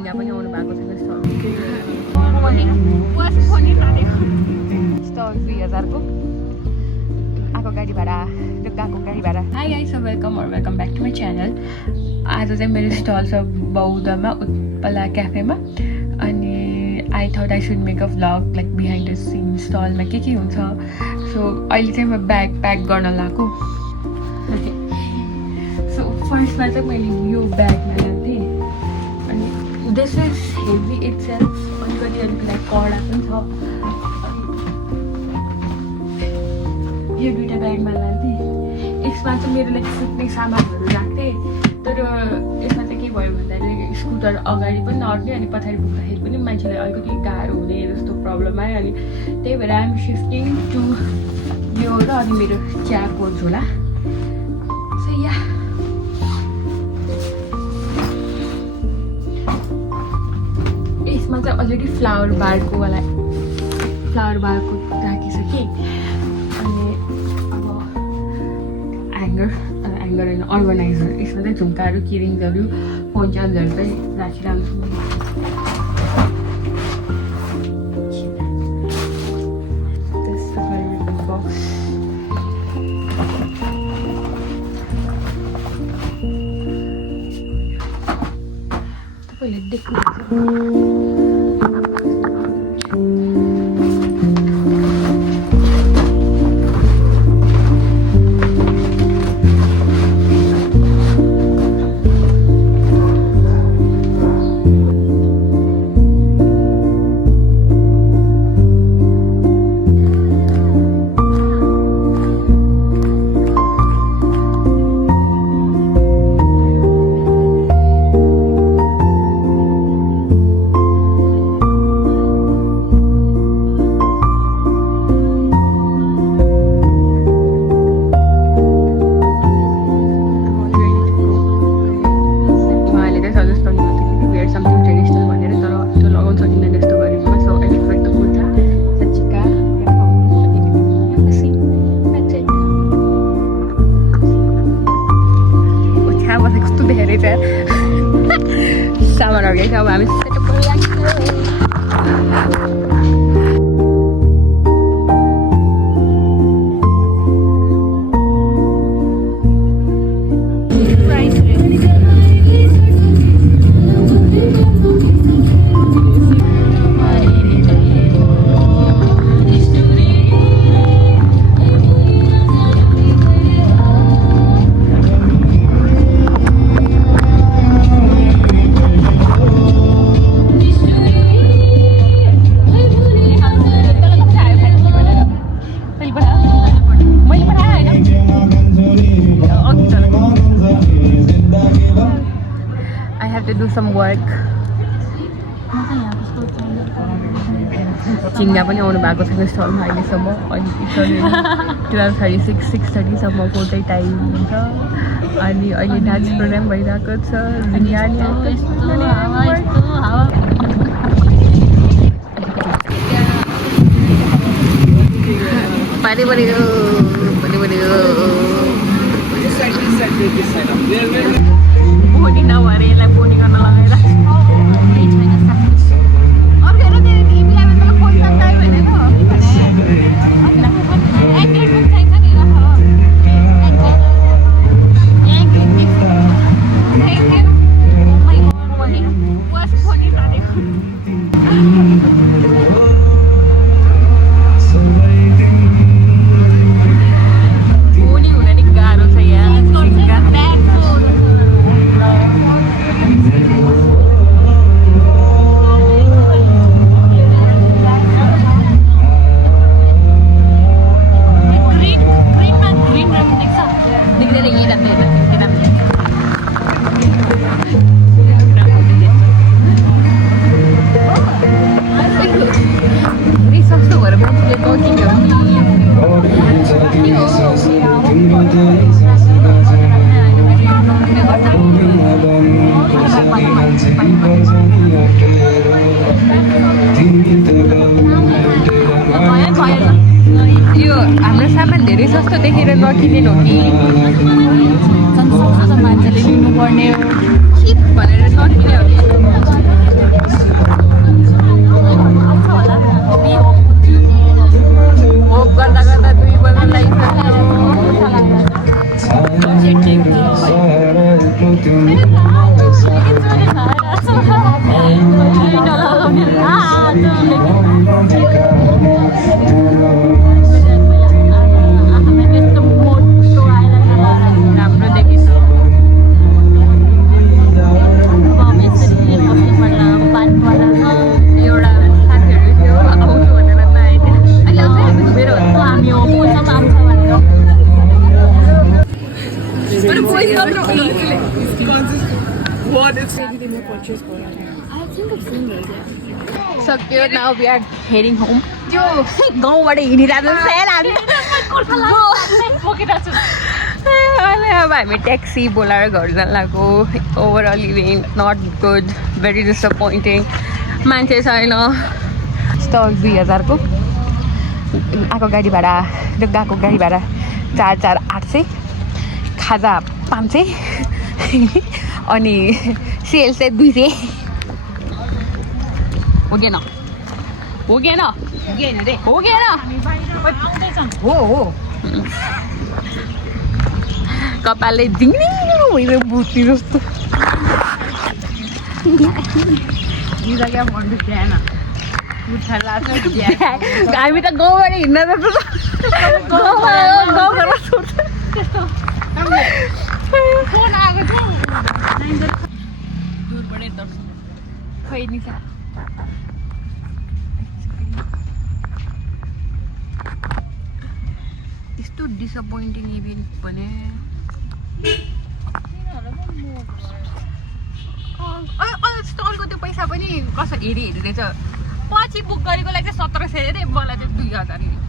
यहाँ पनि आउनु भएको छ स्टल 2000 को आएको गाडी भाडा त्यो गएको गाडी भाडा। Hi guys, welcome back to my channel. आज चाहिँ मेरो स्टल छ बौद्धमा उत्पला क्याफेमा अनि I thought I should make a vlog like behind the scene स्टलमा के हुन्छ। सो अहिले चाहिँ म ब्याग प्याक गर्न लागेको। सो फर्स्टमा चाहिँ मैले यो ब्यागमा ल्याएको थिएँ अनि दिस इज हेभी इटसेल्फ, अलिकति लाइक कडा पनि छ। यो दुइटा ब्यागमा लान्थेँ। यसमा चाहिँ मेरो लाइक सुत्ने सामानहरू राख्थेँ, तर यसमा चाहिँ के भयो भन्दाखेरि स्कुटर अगाडि पनि नअट्ने अनि पछाडि पुग्दाखेरि पनि मान्छेलाई अलिकति गाह्रो हुने जस्तो प्रब्लम आयो। अनि त्यही भएर आइएम सिफ्टिङ टु यो र अनि मेरो चियाको झोला। सो या यसमा चाहिँ अलरेडी फ्लावर बारको राखिसकेँ। अनि अब एङ्गर होइन अर्गनाइजर, यसमा चाहिँ झुम्काहरू किरिङ्सहरू पन्चालहरू चाहिँ राखिरहनु छु। बक्स तपाईँले देख्नुहुन्छ सामानहरू गएको। अब हामी सेटअप some work. चिङ्गा पनि आउनु भएको छ स्टलमा अहिलेसम्म। अनि 12:36 6:30सम्मको चाहिँ टाइम हुन्छ। अनि अहिले डान्स प्रोग्राम भइरहेको छ। पानी बोनी नभएर यसलाई बोनी गर्न लगाएर यो हाम्रो सामान धेरै सस्तो देखेर नकिने हो कि सस्तो मान्छेले लिनुपर्ने भनेर नकिने हो कि सक्यो now we are heading home त्यो गाउँबाट हिँडिरहेको अनि अब हामी ट्याक्सी बोलाएर घर जान लाग्यो overall event not good very disappointing मान्छे छैन स्टक 2000 को आएको गाडी भाडा गएको गाडी भाडा 4800 खाजा 500 अनि सेल चाहिँ 200 पुगेन हो कपालले दिङ भइरहेको भुत्ती जस्तो हामी त गाउँबाट हिँड्न यस्तो डिसअपोइन्टिङ इभेन्ट भने स्टलको त्यो पैसा पनि कसो हेरी रहेछ पछि बुक गरेको लागि चाहिँ 1700 अरे मलाई चाहिँ 2000